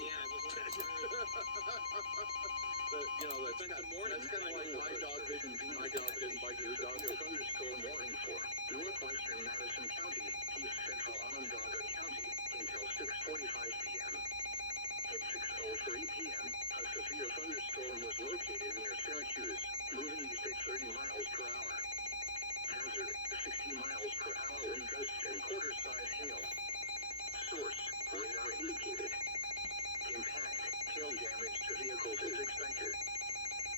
Yeah, I was wondering. But, you know, that's kind of like my dog didn't bite your dog. Thunderstorm warning for northwestern Madison County, east central Onondaga County until 6:45 p.m. At 6:03 p.m., a severe thunderstorm was located near Syracuse, moving east at 30 miles per hour. Hazard, 60 miles per hour wind gusts and quarter-size hail. Source, radar indicated. Impact, hail damage to vehicles is expected.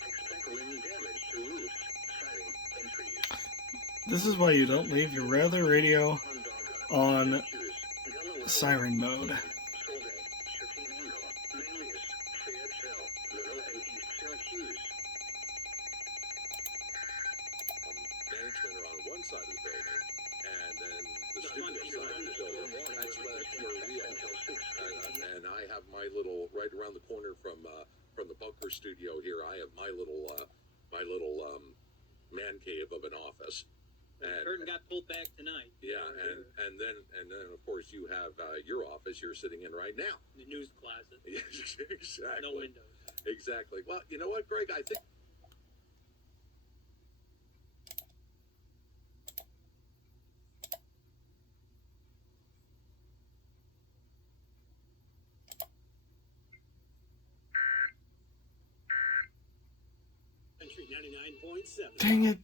Expect wind damage to roofs, siding, and trees. This is why you don't leave your weather radio on siren mode. Management are on one side of the building, and then the studio side of the building. That's where we are. And I have my little right around the corner from the bunker studio here. I have my little man cave of an office. The curtain got pulled back tonight. Yeah, and then of course you have your office you're sitting in right now. The news closet. Yes, exactly. No windows. Exactly. Well, you know what, Greg? I think. Country 99.7. Dang it.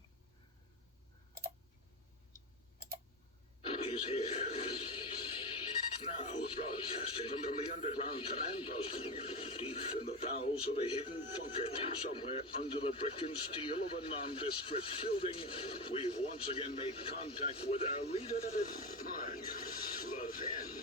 He's here. Now broadcasting from the underground command post, deep in the bowels of a hidden bunker, somewhere under the brick and steel of a nondescript building, we've once again made contact with our leader, Mark Levin.